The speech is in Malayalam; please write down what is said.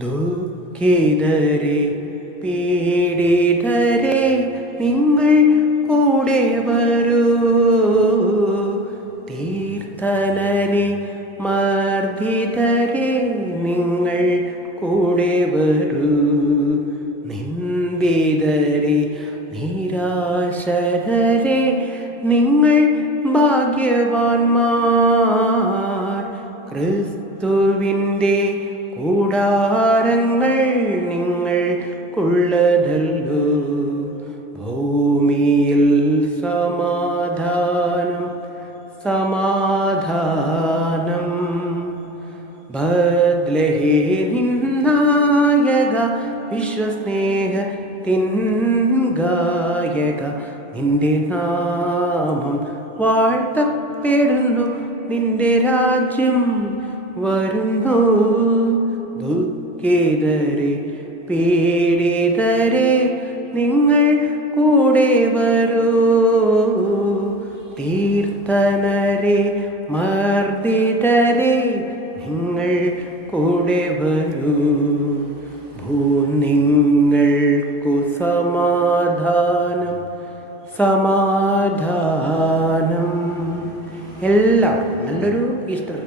ദുഃഖിതരെ പീഡിതരെ നിങ്ങൾ കൂടെ വരൂ. തീർത്ഥനരെ മർദ്ദിതരെ നിങ്ങൾ കൂടെ വരൂ. നിന്ദിതരെ നിരാശകരെ നിങ്ങൾ ഭാഗ്യവാന്മാർ. ക്രിസ്തുവിന്റെ കൂടാരങ്ങൾ നിങ്ങൾക്കുള്ളതല്ലോ ഭൂമിയിൽ സമാധാനം സമാധാനം. ബദ്ലഹേ നിന്നായക വിശ്വസ്നേഹത്തിൻ ഗായക നിന്റെ നാമം വാഴ്ത്തപ്പെടുന്നു നിന്റെ രാജ്യം വരുന്നു. ദുഃഖിതരെ പീഡിതരെ നിങ്ങൾ കൂടെ വരൂ. തീർത്ഥനരെ മർദ്ദിതരെ നിങ്ങൾ കൂടെ വരൂ. ഭൂ നിങ്ങൾക്കു സമാധാനം സമാധാനം. എല്ലാം നല്ലൊരു ഈസ്റ്റർ